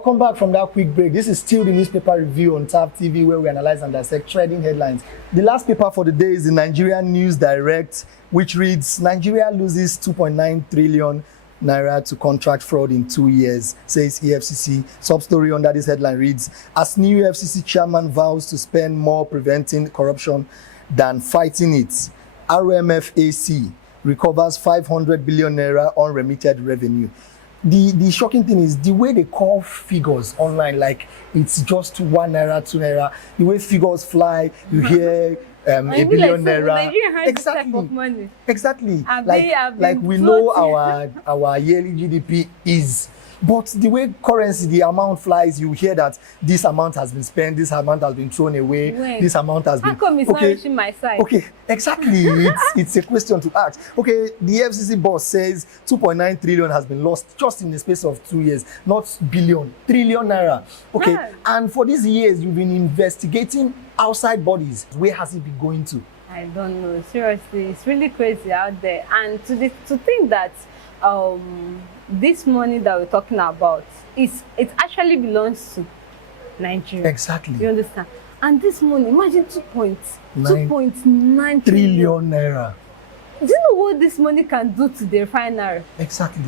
Welcome back from that quick break. This is still the newspaper review on TAP TV, where we analyze and dissect trading headlines. The last paper for the day is the Nigerian News Direct, which reads, Nigeria loses 2.9 trillion naira to contract fraud in 2 years, says EFCC. Sub-story under this headline reads, as new EFCC chairman vows to spend more preventing corruption than fighting it, RMFAC recovers 500 billion naira unremitted revenue. The shocking thing is the way they call figures online, like it's just 1 naira, 2 naira, the way figures fly, you hear a billion naira. Exactly. Like we know our yearly GDP is, but the way currency, the amount flies, you hear that this amount has been spent, this amount has been thrown away, this amount has been. How come it's not reaching my side? Okay, exactly. it's a question to ask. Okay, the FCC boss says 2.9 trillion has been lost just in the space of 2 years, not billion, trillion naira. Okay, and for these years you've been investigating outside bodies. Where has it been going to? I don't know. Seriously, it's really crazy out there. And to think that this money that we're talking about it actually belongs to Nigeria. Exactly. You understand? And this money, imagine 2.9 trillion naira. Do you know what this money can do to the refinery? Exactly.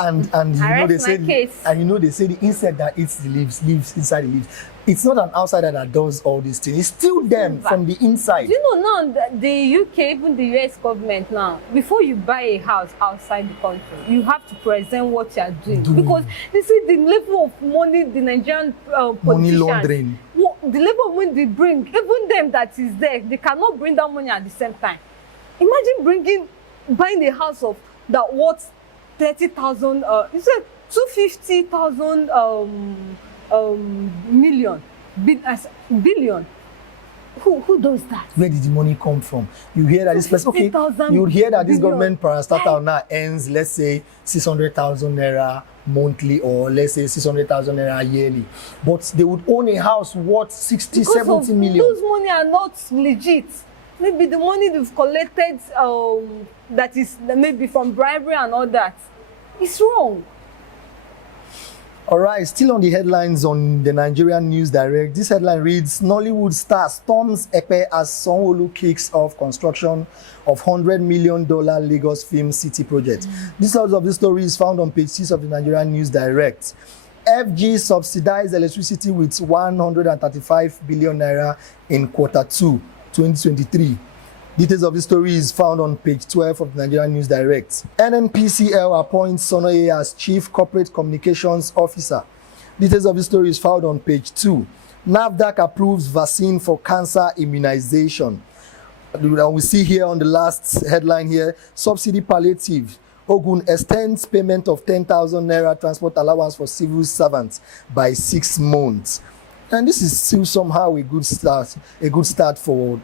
And you know they say the insect that eats the leaves lives inside the leaves. It's not an outsider that does all these things. It's still them from the inside. Do you know now the UK, even the US government now, before you buy a house outside the country, you have to present what you are doing. Because you see the level of money the Nigerian money laundering. The level of money they bring, even them that is there, they cannot bring that money at the same time. Imagine buying a house of that worth 30,000, you said 250,000 billion. Who does that? Where did the money come from? You hear that this person, okay, you hear that this government parastatal now earns, let's say, 600,000 naira monthly, or let's say 600,000 naira yearly, but they would own a house worth 60, 70 million. Those money are not legit. Maybe the money they've collected that is maybe from bribery and all that. It's wrong. All right, still on the headlines on the Nigerian News Direct. This headline reads, Nollywood star storms Epe as Sanwo-Olu kicks off construction of $100 million Lagos Film City project. Details of this story is found on page 6 of the Nigerian News Direct. FG subsidized electricity with 135 billion naira in Q2 2023. Details of the story is found on page 12 of the Nigerian News Direct. NNPCL appoints Sonoye as Chief Corporate Communications Officer. Details of the story is found on page 2. NAFDAC approves vaccine for cancer immunization. We see here on the last headline here, subsidy palliative. Ogun extends payment of 10,000 naira transport allowance for civil servants by 6 months. And this is still somehow a good start for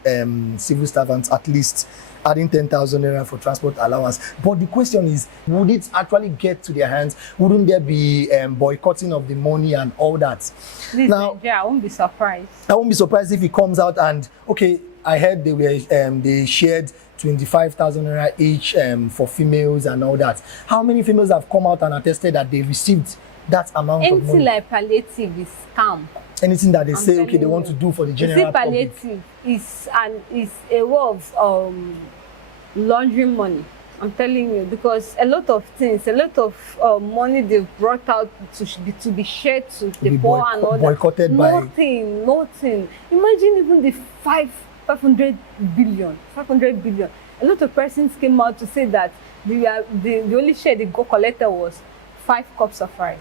civil servants, at least adding 10,000 naira for transport allowance. But the question is, would it actually get to their hands? Wouldn't there be boycotting of the money and all that? Now, I won't be surprised. I won't be surprised if it comes out and, okay, I heard they shared 25,000 naira each for females and all that. How many females have come out and attested that they received that amount of money? Anything like palliative is scam. Anything that they say, okay, they want to do for the general public. Palliative is a way of laundering money. I'm telling you, because a lot of things, a lot of money they've brought out to be shared to the poor and all that. Boycotted by nothing. Imagine even the 500 billion. A lot of persons came out to say that the only share they got collected was 5 cups of rice.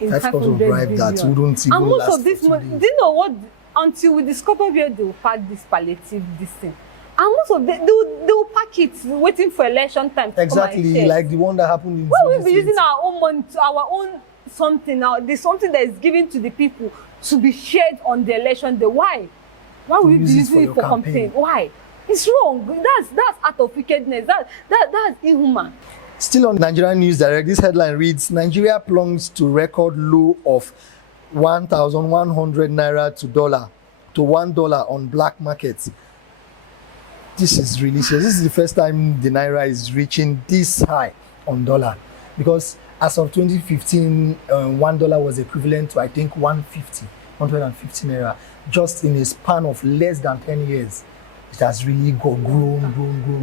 5 cups of rice that wouldn't even and most last of this money, do you know what? Until we discover where they will pack this palliative, this thing, and most of them they will pack it waiting for election time. Exactly, like the one that happened in. Well, we'll be using our own money, our own something now. There's something that is given to the people to be shared on the election day. Why will we be using it for campaign? Why? It's wrong. That's out of wickedness. That's inhuman. Still on Nigerian News Direct, this headline reads, Nigeria plunges to record low of 1,100 naira to $1 on black markets. This is really serious. This is the first time the naira is reaching this high on dollar. Because as of 2015, $1 was equivalent to, I think, 150 naira. Just in a span of less than 10 years, it has really grown.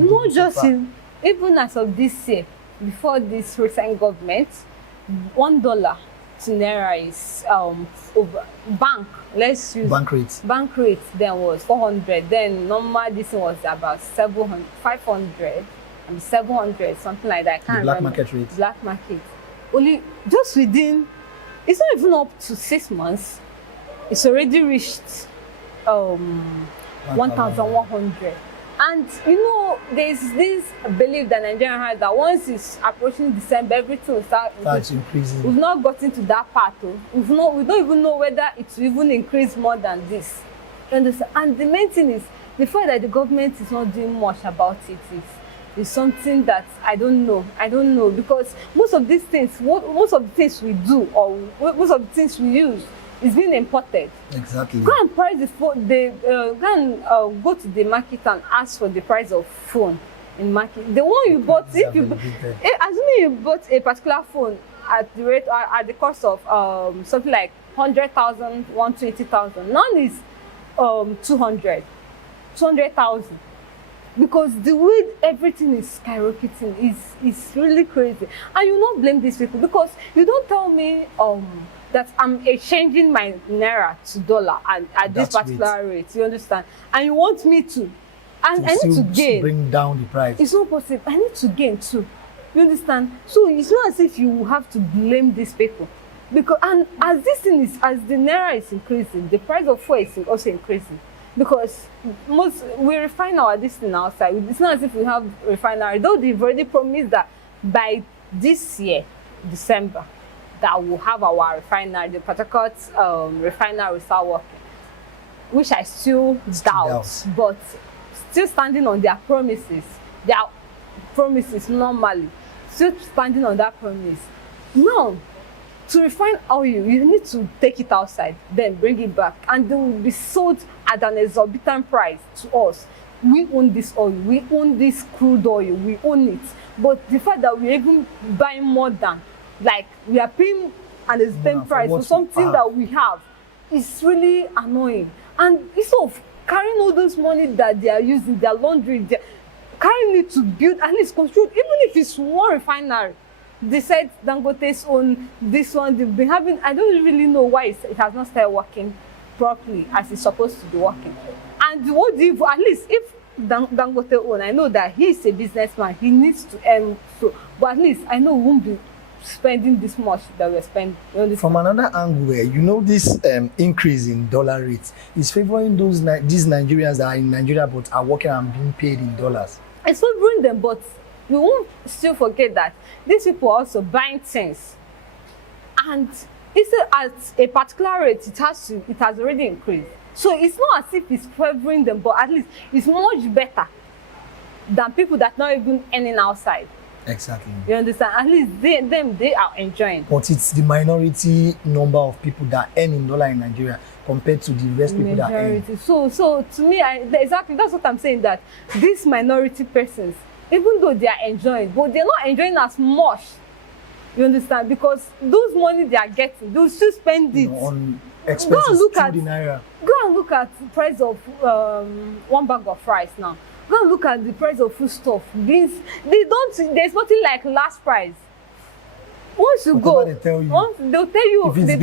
Not just in, even as of this year, before this recent government, $1 to naira is over bank. Let's use bank rates. Bank rate then was 400. Then normal this was about 700, 500, and 700, something like that. I can't black remember. Market rate. Black market. Only just within, it's not even up to 6 months. It's already reached 1,100. And you know, there's this belief that Nigerian has that once it's approaching December, everything will start increasing. We've not gotten to that part. We don't even know whether it will even increase more than this. And the main thing is the fact that the government is not doing much about it is something that I don't know, because most of these things, most of the things we do or most of the things we use is being imported. Exactly. Go and price the phone. Go to the market and ask for the price of phone in market. The one you bought, assuming you bought a particular phone at the cost of something like 100,000, 120,000. None is 200,000. Because the way everything is skyrocketing is really crazy. And you not blame these people, because you don't tell me that I'm exchanging my naira to dollar at this particular rate. You understand? And you want me to, and I need to gain. Bring down the price. It's not possible. I need to gain too. You understand? So it's not as if you have to blame these people, because and as the naira is increasing, the price of fuel is also increasing. Because we refine our this thing outside. It's not as if we have refinery, though they've already promised that by this year, December, that we'll have our refinery, the Port Harcourt refinery will start working, which I still doubt, but still standing on their promises normally, still standing on that promise. Now, to refine oil, you need to take it outside, then bring it back, and they will be sold at an exorbitant price to us. We own this oil, we own this crude oil, we own it. But the fact that we're even buying more than, like, we are paying an exorbitant price for something that we have, is really annoying. And instead of carrying all those money that they are using, their laundry, they're carrying it to build, at least construct, even if it's one refinery. They said Dangote's own this one, they've been having, I don't really know why it has not started working properly as it's supposed to be working. And what do you, at least if Dangote own, I know that he's a businessman, he needs to earn, so, but at least I know we won't be spending this much that we're spending. From another angle, you know, this increase in dollar rates is favoring these Nigerians that are in Nigeria but are working and being paid in dollars. It's favoring them, but we won't still forget that these people are also buying things, and instead at a particular rate, it has already increased. So it's not as if it's favoring them, but at least it's much better than people that not even earning outside. Exactly. You understand? At least they are enjoying. But it's the minority number of people that earn in dollar in Nigeria compared to the rest people that earn. So to me, exactly, that's what I'm saying, that these minority persons, even though they are enjoying, but they're not enjoying as much. You understand? Because those money they are getting, they'll still spend it on expenses through the naira. Go and look at the price of one bag of rice now. Go and look at the price of foodstuff. There's nothing like last price. Once you go, they'll tell you. If it's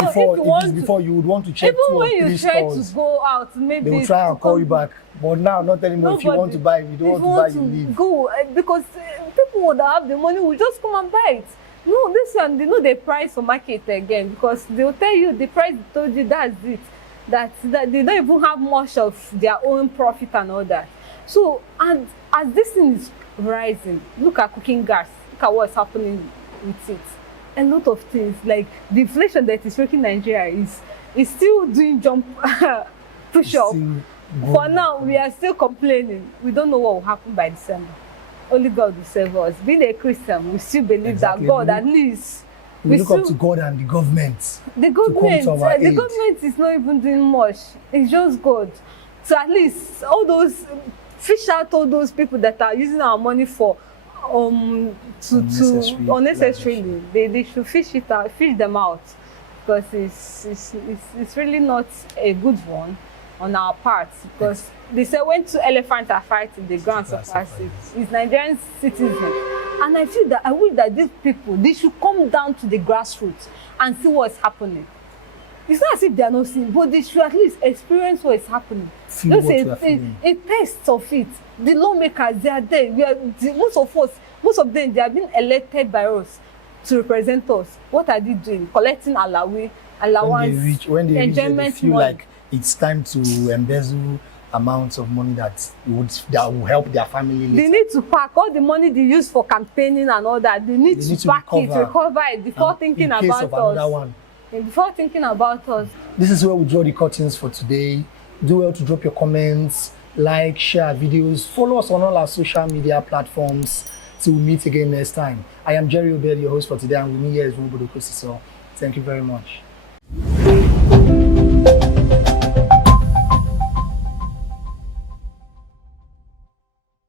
before, you would want to check 2 or 3 stores. Even when you try to go out, maybe they will try and call you back. But now, not anymore. If you want to buy, if you don't want to buy, you leave. Go, because people that have the money will just come and buy it. No, this one, they know the price for market again, because they'll tell you the price they told you, that's it. That they don't even have much of their own profit and all that. So, and as this thing is rising, look at cooking gas, look at what's happening with it. A lot of things, like the inflation that is making Nigeria is still doing jump push up. For now, we are still complaining. We don't know what will happen by December. Only God will save us. Being a Christian, we still believe that God, at least, we look up to God and the government. The government is not even doing much. It's just God. So at least all those, fish out all those people that are using our money for unnecessarily. They should fish them out, because it's really not a good one on our part, because they say when two elephants are fighting, the ground suffers. It's Nigerian citizens, and I wish that these people, they should come down to the grassroots and see what's happening. It's not as if they are not seeing, but they should at least experience what is happening. Let's say a taste of it. The lawmakers, they are there. Most of them, they have been elected by us to represent us. What are they doing? Collecting allowance, when they enjoyment feel money. like it's time to embezzle amounts of money that will help their family later. They need to pack all the money they use for campaigning and all that. They need to pack recover it before thinking about us. Before thinking about us. This is where we draw the curtains for today. Do well to drop your comments, like, share videos, follow us on all our social media platforms. Till we meet again next time. I am Jerry Obed, your host for today, and with me here is Robodo Kosiso. Thank you very much.